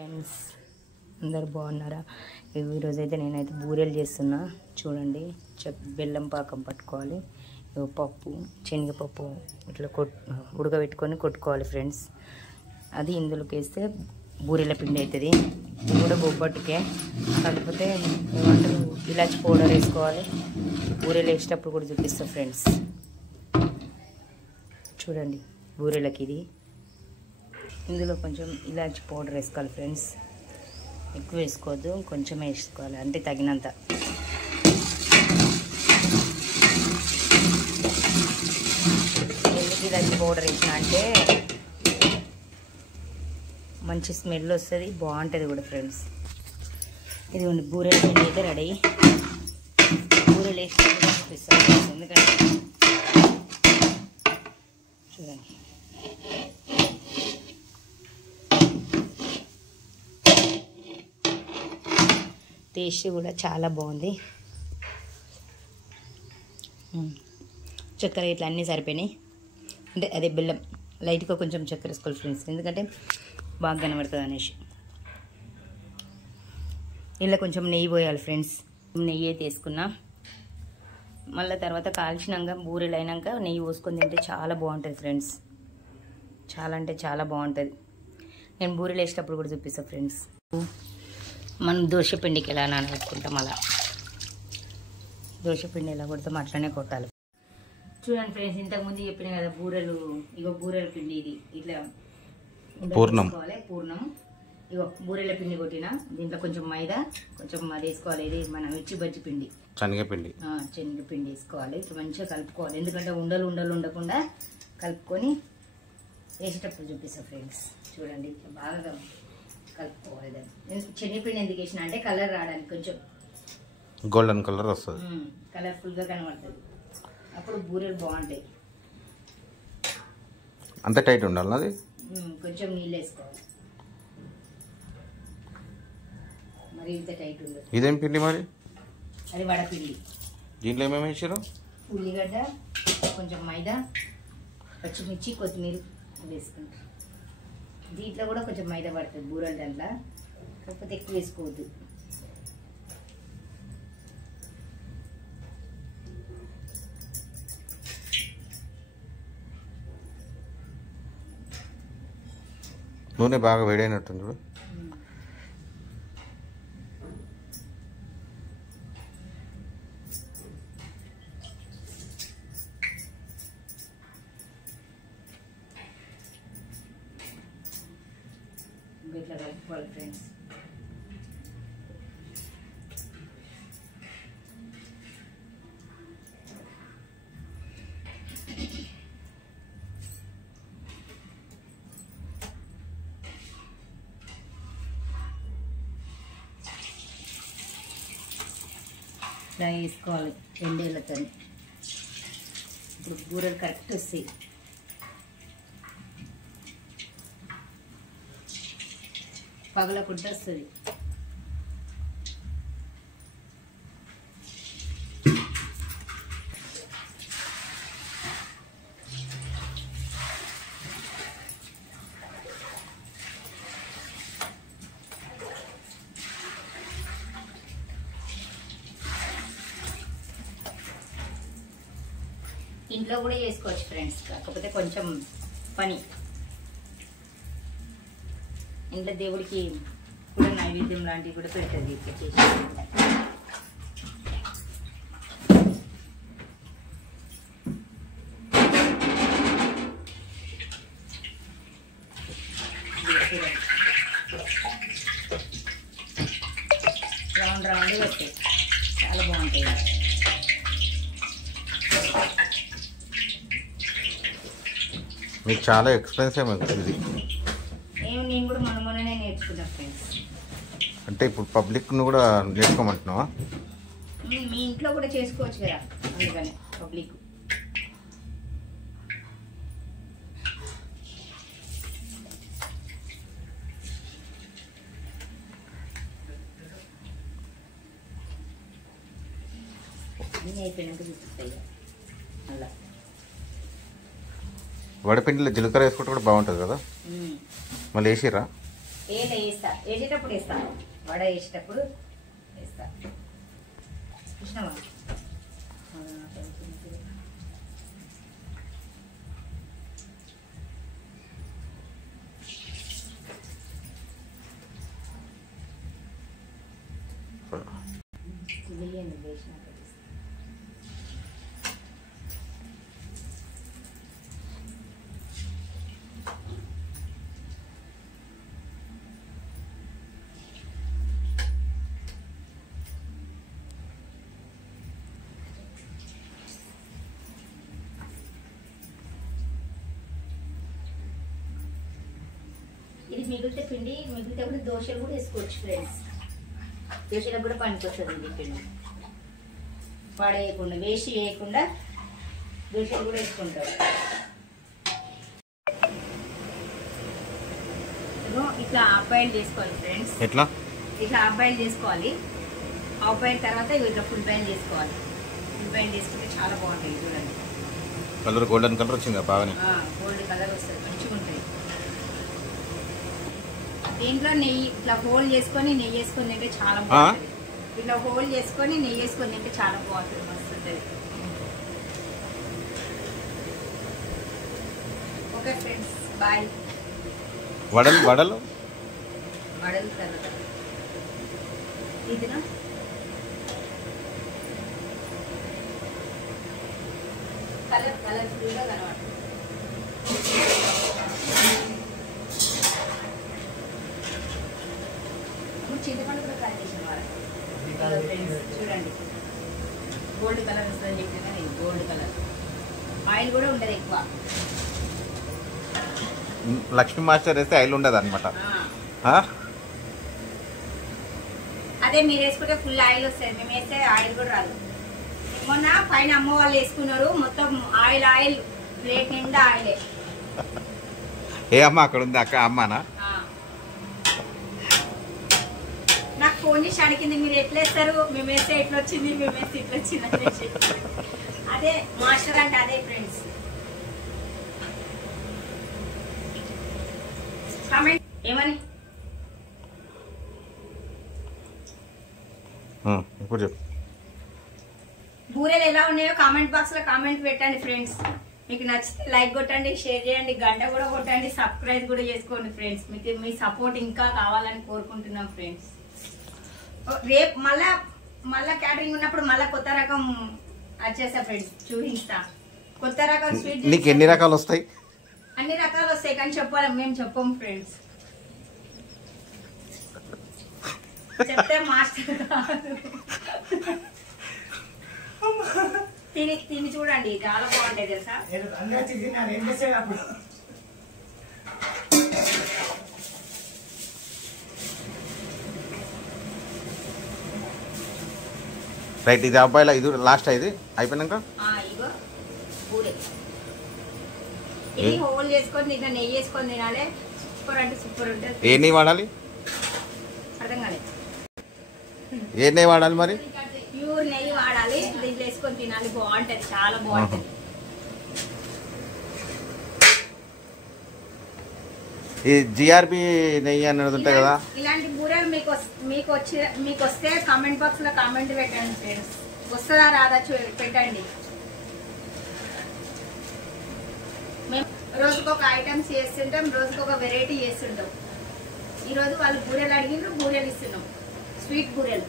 Friends అందరు బాగున్నారా? ఈరోజైతే నేనైతే బూరెలు చేస్తున్నా. చూడండి, బెల్లం పాకం పట్టుకోవాలి, పప్పు శనగపప్పు ఇట్లా ఉడకబెట్టుకొని కొట్టుకోవాలి ఫ్రెండ్స్. అది ఇందులోకి వేస్తే బూరెల పిండి అవుతుంది. ఇది కూడా బొబ్బట్టుకే, కాకపోతే ఏమంటారు ఇలాచి పౌడర్ వేసుకోవాలి. బూరెలు వేసేటప్పుడు కూడా చూపిస్తా ఫ్రెండ్స్. చూడండి బూరెలకి ఇది. ఇందులో కొంచెం ఇలాచి పౌడర్ వేసుకోవాలి ఫ్రెండ్స్. ఎక్కువ వేసుకోవద్దు, కొంచెం వేసుకోవాలి, అంటే తగినంత. ఎందుకు ఇలాచి పౌడర్ వేసిన అంటే మంచి స్మెల్ వస్తుంది, బాగుంటుంది కూడా ఫ్రెండ్స్. ఇది బూరెల పిండి అయితే రెడీ. బూరెలు వేసి చూపిస్తాను ఎందుకంటే చూడండి. టేస్ట్ కూడా చాలా బాగుంది. చక్కెర ఇట్లా అన్నీ సరిపోయినాయి. అంటే అదే బెల్లం లైట్గా కొంచెం చక్కెర వేసుకోవాలి ఫ్రెండ్స్, ఎందుకంటే బాగా కనబడుతుంది అనేసి. ఇలా కొంచెం నెయ్యి పోయాలి ఫ్రెండ్స్. నెయ్యి అయితే వేసుకున్నా. మళ్ళీ తర్వాత కాల్చినాక బూరెలు అయినాక నెయ్యి పోసుకొని తింటే చాలా బాగుంటుంది ఫ్రెండ్స్. చాలా అంటే చాలా బాగుంటుంది. నేను బూరెలు వేసేటప్పుడు కూడా చూపిస్తాను ఫ్రెండ్స్. మనం దోశపిండికి ఎలా నానబెట్టుకుంటాం అలా దోశపిండి ఎలా కొడతాం అట్లనే కొట్టాలి. చూడండి ఫ్రెండ్స్, ఇంతకుముందు చెప్పిన కదా బూరెలు. ఇగో బూరెల పిండి ఇది ఇట్లా వేసుకోవాలి, పూర్ణం. ఇగో బూరెల పిండి కొట్టిన దీంట్లో కొంచెం మైదా, కొంచెం అది వేసుకోవాలి. ఇది మన మిర్చి బజ్జి పిండి, శనగపిండి వేసుకోవాలి. ఇట్లా మంచిగా కలుపుకోవాలి, ఎందుకంటే ఉండలు ఉండలు ఉండకుండా కలుపుకొని వేసేటప్పుడు చూపిస్తాను ఫ్రెండ్స్. చూడండి ఇట్లా బాగా కలుపుకోవాలి. దాన్ని శనగపిండి ఎందుకు వేసిన అంటే కలర్ రావడానికి, కొంచెం గోల్డెన్ కలర్ వస్తుంది, కలర్ఫుల్గా కనబడుతుంది. అప్పుడు బూరెలు బాగుంటాయి. అంత టైట్ ఉండాలి. అది కొంచెం నీళ్ళు వేసుకోవాలి, మరి ఇంత టైట్ ఉండదు. ఇదేం పిండి మరి? అది వడపిండి. దీంట్లో ఏమేమి వేసారు? ఉల్లిగడ్డ, కొంచెం మైదా, పచ్చిమిర్చి, కొత్తిమీర వేసుకుంటారు. దీంట్లో కూడా కొంచెం మైదా పడుతుంది బూరెల దాంట్లో, కాకపోతే ఎక్కువ వేసుకోవద్దు. నూనె బాగా వేడైనట్టుంది చూడు. ఇట్లా కలుపుకోవాలి ఫ్రెండ్స్. ఇట్లా వేసుకోవాలి రెండేళ్ళతో. ఇప్పుడు బూరెలు కరెక్ట్ వస్తాయి. పగలకుండా వస్తుంది. ఇంట్లో కూడా చేసుకోవచ్చు ఫ్రెండ్స్, కాకపోతే కొంచెం పని. ఇంట్లో దేవుడికి కూడా నైవేద్యం లాంటివి కూడా పెడుతుంది ఇట్లా చేసి. రౌండ్ రౌండ్ వస్తాయి, చాలా బాగుంటాయి. మీకు చాలా ఎక్స్పెన్సివ్ ఇది. నేను కూడా మొన్ననే నేర్చుకున్నా ఫ్రెండ్స్. అంటే ఇప్పుడు పబ్లిక్ను కూడా నేర్చుకోమంటున్నావా? మీ ఇంట్లో కూడా చేసుకోవచ్చు కదా, అందుకని పబ్లిక్. నేను అయిపోయినాక చూపిస్తాయి అలా. వడపిండిలో జీలకర్ర వేసుకుంటే కూడా బాగుంటుంది కదా. మళ్ళీ వేసిరా? వేస్తా, వేసేటప్పుడు వేస్తా, వడ వేసేటప్పుడు వేస్తా. కృష్ణమా ఇది మిగిలితే పిండి మిగిలితే కూడా దోశలు కూడా వేసుకోవచ్చు ఫ్రెండ్స్. దోశలకు కూడా పనికొస్తుంది ఇది పిండి. పడేయకుండా వేస్ట్ చేయకుండా దోశలు కూడా వేసుకుంటారు. ఇట్లా హాఫ్ బాయిల్ చేసుకోవాలి ఫ్రెండ్స్. ఎట్లా ఇట్లా హాఫ్ బాయిల్ చేసుకోవాలి. హాఫ్ బాయిల్ తర్వాత ఇట్లా ఫుల్ బాయిల్ చేసుకోవాలి. ఫుల్ బాయిల్ చేసుకుంటే చాలా బాగుంటాయి. చూడండి కలర్ గోల్డెన్ కలర్ వచ్చింది బాగానే. గోల్డ్ కలర్ వస్తుంది, మంచిగా ఉంటుంది. దీంట్లో నెయ్యి ఇట్లా హోల్ చేసుకొని నెయ్యి వేసుకొని తింటే చాలా బాగుంటుంది. ఇట్లా హోల్ చేసుకొని నెయ్యి వేసుకొని తింటే చాలా బాగుంటుంది, మస్తు ఉంటుంది. Okay friends, bye. వడలు వడలు వడలు తర్వాత ఇదినా కలర్ఫుల్గా కనబడుతుంది. చింతపండు కూడా ఫ్రై చేసిన వాళ్ళు చూడండి, గోల్డ్ కలర్ వస్తుందని చెప్పిన కానీ గోల్డ్ కలర్. ఆయిల్ కూడా ఉండదు ఎక్కువ. లక్ష్మీ మాస్టర్ వేస్తే ఆయిల్ ఉండదు అనమాట. అదే మీరు వేసుకుంటే ఫుల్ ఆయిల్ వస్తుంది, మేము వేస్తే ఆయిల్ కూడా రాదు. మొన్న పైన అమ్మ వాళ్ళు వేసుకున్నారు, మొత్తం ఆయిల్ ఆయిల్, ప్లేట్ నిండా ఆయిలే. ఏ అమ్మ అక్కడ ఉంది అక్క? అమ్మానా? నాకు ఫోన్ చేసి అడిగింది మీరు ఎట్లా వేస్తారు, మేము వేస్తే ఎట్లా వచ్చింది, మేము వేస్తే ఇట్లా వచ్చింది అనేసి. అదే మాస్టర్ అంటే అదే ఫ్రెండ్స్. కామెంట్ ఏమని ఇప్పుడు చెప్పు. బూరెలు ఎలా ఉన్నాయో కామెంట్ బాక్స్ లో కామెంట్ పెట్టండి ఫ్రెండ్స్. మీకు నచ్చితే లైక్ కొట్టండి, షేర్ చేయండి, గంట కూడా కొట్టండి, సబ్స్క్రైబ్ కూడా చేసుకోండి ఫ్రెండ్స్. మీకు మీ సపోర్ట్ ఇంకా కావాలని కోరుకుంటున్నాం ఫ్రెండ్స్. రేపు మళ్ళా క్యాటరింగ్ ఉన్నప్పుడు మళ్ళా కొత్త రకం వచ్చేస్తా ఫ్రెండ్స్, చూపిస్తా. కొత్త రకం స్వీట్. నీకు ఎన్ని రకాలు వస్తాయి? అన్ని రకాలు వస్తాయి కానీ చెప్పాలి, మేము చెప్పం ఫ్రెండ్స్. చెప్తే మాస్టర్ కాదు. తిని చూడండి, చాలా బాగుంటాయి తెలుసా. రైట్, ఇది అబ్బాయిలా, ఇది లాస్ట్ ఇది అయిపోయినాక ఇగో పూరే ఇది హోల్ చేసుకొని తిన్నా, నెయ్యి వేసుకొని తినాలి. సూపర్ అంటే సూపర్ ఉంటుంది. ఏ నెయ్యి వాడాలి? అర్థం కాలేదు. ఏ నెయ్యి వాడాలి మరి? ప్యూర్ నెయ్యి వాడాలి, దీంట్లో వేసుకొని తినాలి, బాగుంటది, చాలా బాగుంటది. ఈ జిఆర్బి నెయ్యి అనేది ఉంటాయి కదా. ఇలాంటి బూరెలు మీకు వస్తే కామెంట్ బాక్స్ లో కామెంట్ పెట్టండి ఫ్రెండ్స్. వస్తుందా రాదా పెట్టండి. మేము రోజుకొక ఐటమ్స్ చేస్తుంటాం, రోజుకొక వెరైటీ చేస్తుంటాం. ఈరోజు వాళ్ళు బూరెలు అడిగినారు, బూరెలు ఇస్తున్నాం, స్వీట్ బూరెలు.